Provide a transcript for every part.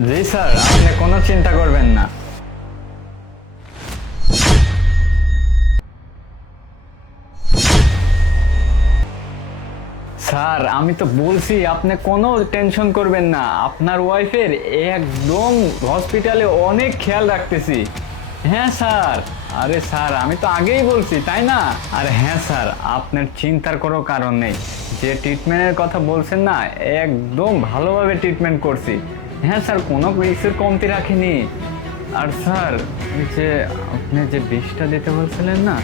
জি sir, আপনি কোনো চিন্তা করবেন না। স্যার আমি তো বলছি আপনি কোনো টেনশন করবেন না, আপনার ওয়াইফের একদম হসপিটালে অনেক খেয়াল রাখতেছি। হ্যাঁ স্যার, আরে স্যার আমি তো আগেই বলছি তাই না? আর হ্যাঁ স্যার, আপনার চিন্তার কোনো কারণ নেই। যে ট্রিটমেন্টের কথা বলছেন না, একদম ভালোভাবে ট্রিটমেন্ট করছি। হ্যাঁ স্যার, কোনো কিছুর কমতি রাখিনি। আর স্যার, এই যে আপনি যে বিষটা দিতে বলছিলেন না,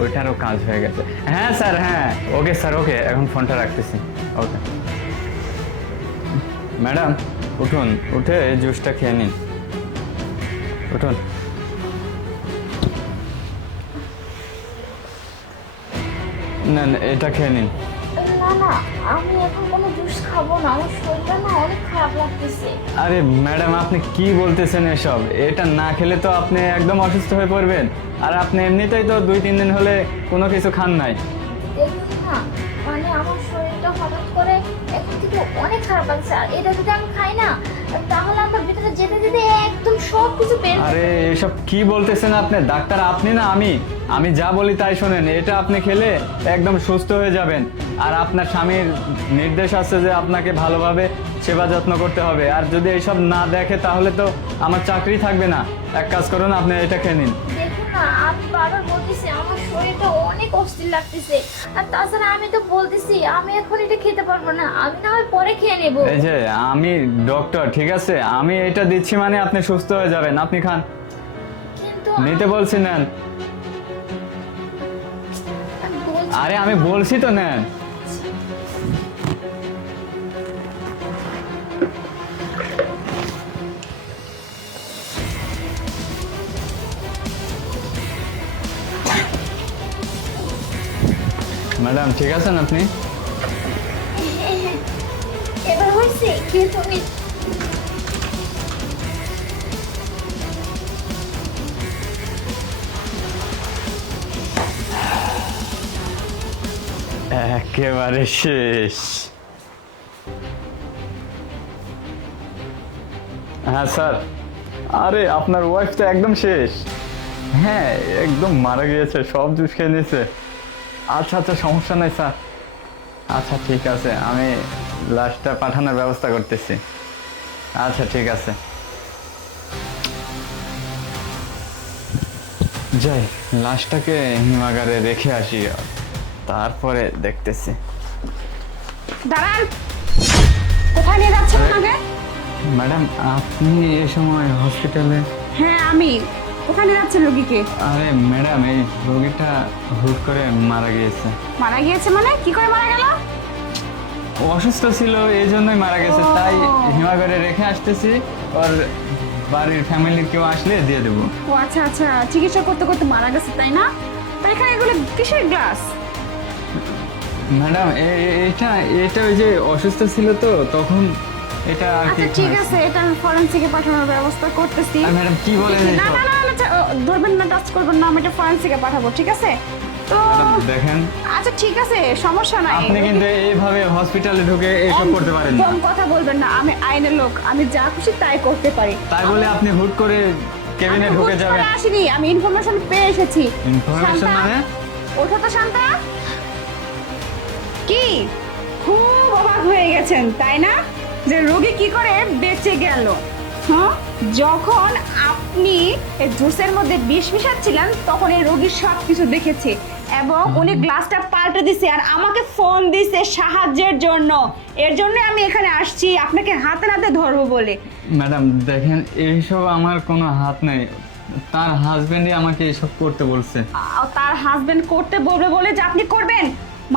ওইটারও কাজ হয়ে গেছে। হ্যাঁ স্যার, হ্যাঁ ওকে স্যার, ওকে এখন ফোনটা রাখতেছি। ওকে ম্যাডাম, উঠুন, উঠে এই জুসটা খেয়ে নিন, উঠুন। না না, এটা খেয়ে নিন। না না, আমি এখন কোনো জুস খাবো না, আমার শরীরটা না অনেক খারাপ লাগতেছে। আরে ম্যাডাম, আপনি কি বলতেছেন এসব? এটা না খেলে তো আপনি একদম অসুস্থ হয়ে পড়বেন। আর আপনি এমনিতেই তো 2-3 দিন হলে কোনো কিছু খান নাই। দেখুন না, মানে আমার শরীরটা হঠাৎ করে এখন থেকে অনেক খারাপ লাগছে, আর এটা যদি আমি খাই না তাহলে আমার ভিতরে যেতে যেতে একদম সব কিছু বের হয়ে আরে এসব কি বলতেছেন আপনি? ডাক্তার আপনি না আমি? আমি যা বলি তাই শোনেন। এটা আপনি খেলে একদম সুস্থ হয়ে যাবেন। আর আপনার স্বামীর নির্দেশ আছে যে আপনাকে ভালোভাবে সেবা যত্ন করতে হবে। আর যদি এইসব না দেখে তাহলে তো আমার চাকরি থাকবে না। এক কাজ করুন, আপনি এটা খেয়ে নিন। দেখুন না, আমি বারবার বলতেছি আমার শরীরটা অনেক অস্থির লাগতেছে, আর তাছাড়া আমি তো বলতেছি আমি এখন এটা খেতে পারবো না, আমি না হয় পরে খেয়ে নেবো। এই যে আমি ডক্টর, ঠিক আছে? আমি এটা দিচ্ছি মানে আপনি সুস্থ হয়ে যাবেন। আপনি খান, কিন্তু নিতে বলছি নেন। আমি বলছি আরে আমি বলছি তো নেন। ম্যাডাম ঠিক আছেন আপনি? এবার হয়েছে কিন্তু আমি একেবারে শেষ। হ্যাঁ স্যার, আরে আপনার ওয়াইফ তো একদম শেষ। হ্যাঁ, একদম মারা গিয়েছে, সব জুস খেয়ে নিয়েছে। আচ্ছা আচ্ছা, সমস্যা নাই স্যার। আচ্ছা ঠিক আছে, আমি লাশটা পাঠানোর ব্যবস্থা করতেছি। আচ্ছা ঠিক আছে, যাই লাশটাকে হিমাগারে রেখে আসি, তারপরে দেখতেছি। দাঁড়ান, কোথায় নিয়ে যাচ্ছেন আমাকে? ম্যাডাম আপনি এই সময় হসপিটালে? হ্যাঁ আমি। কোথায় নিয়ে যাচ্ছেন রোগীকে? আরে ম্যাডাম, এই রোগীটা হুট করে মারা গিয়েছে। মারা গিয়েছে মানে? কি করে মারা গেল? ও অসুস্থ ছিল, এই জন্যই মারা গেছে। ও। তাই হিমাগারে রেখে আসতেছি, ওর বাড়ির ফ্যামিলির কেউ আসলে দিয়ে দেবো। ও আচ্ছা আচ্ছা, চিকিৎসা করতে করতে মারা গেছে তাই না? তো এখানে এগুলো কিসের গ্লাস? ম্যাডাম এটা এটা ওই যে অসুস্থ ছিল তো তখন এটা আর কি। আচ্ছা ঠিক আছে, এটা আমি ফরেনসিকে পাঠানোর ব্যবস্থা করতেছি। আর ম্যাডাম কি বলেন না এইসব? না না না, ধরবেন না, টাচ করবেন না, আমি এটা ফরেনসিকে পাঠাবো, ঠিক আছে? তো ম্যাডাম দেখেন, আচ্ছা ঠিক আছে, সমস্যা নাই। আপনি কিন্তু এইভাবে হসপিটালে ঢুকে এসব করতে পারেন না। একদম কথা বলবেন না, আমি আইনের লোক, আমি যা খুশি তাই করতে পারি। তাই বলে আপনি হুট করে কেবিনে আমি ঢুকে হুট যাবেন? করে আসিনি, আমি ইনফরমেশন পেয়ে এসেছি। ইনফরমেশন শান্তা, মানে? ওঠো তো শান্তা। কি খুব অবাক হয়ে গেছেন তাই না, যে রোগী কি করে বেঁচে গেল? হ্যাঁ, যখন আপনি এই জুসের মধ্যে বিষ মিশাচ্ছিলেন তখন এই রোগীর সব কিছু দেখেছে, এবং উনি গ্লাসটা পাল্টে দিছে আর আমাকে ফোন দিছে সাহায্যের জন্য। এর জন্য আমি এখানে আসছি আপনাকে হাতে নাতে ধরবো বলে। ম্যাডাম দেখেন, এইসব আমার কোনো হাত নেই। তার হাজবেন্ডই আমাকে এসব করতে বলছে। তার হাজবেন্ড করতে বলবে বলে যে আপনি করবেন?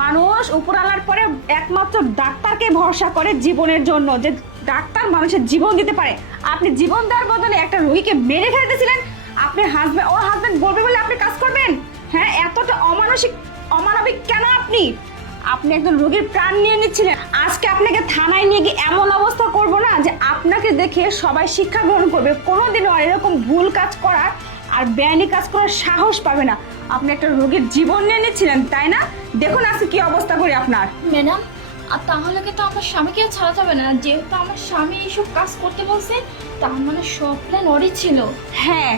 মানুষ উপরালার পরে একমাত্র ডাক্তারকে ভরসা করে জীবনের জন্য, যে ডাক্তার মানুষের জীবন দিতে পারে। আপনি জীবন দেওয়ার বদলে একটা রোগীকে মেরে ফেলতেছিলেন। আপনি হাজবেন্ড, ওর হাজবেন্ড বলবে বলে আপনি কাজ করবেন? হ্যাঁ, এতটা অমানবিক কেন আপনি? আপনি একজন রোগীর প্রাণ নিয়ে নিচ্ছিলেন। আজকে আপনাকে থানায় নিয়ে গিয়ে এমন অবস্থা করব না যে আপনাকে দেখে সবাই শিক্ষা গ্রহণ করবে, কোনোদিনও আর এরকম ভুল কাজ করার আর বেআইনি কাজ করার সাহস পাবে না। আপনি একটা রোগীর জীবন নিয়ে নিচ্ছিলেন তাই না? দেখুন আজকে কি অবস্থা করি আপনার। ম্যাডাম, আর তাহলে কিন্তু আমার স্বামীকে ছাড়া যাবে না, যেহেতু আমার স্বামী এইসব কাজ করতে বলছে, তার মানে সব প্ল্যান ওরই ছিল। হ্যাঁ,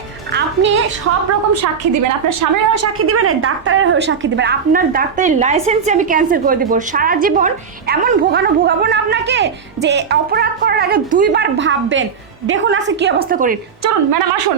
আপনি সব রকম সাক্ষী দিবেন, আপনার স্বামীর হয়ে সাক্ষী দিবেন আর ডাক্তারের হয়ে সাক্ষী দিবেন। আপনার ডাক্তারের লাইসেন্স আমি ক্যান্সেল করে দিব। সারা জীবন এমন ভোগাবো না আপনাকে যে অপরাধ করার আগে 2বার ভাববেন। দেখুন আজকে কি অবস্থা করি। চলুন ম্যাডাম আসুন।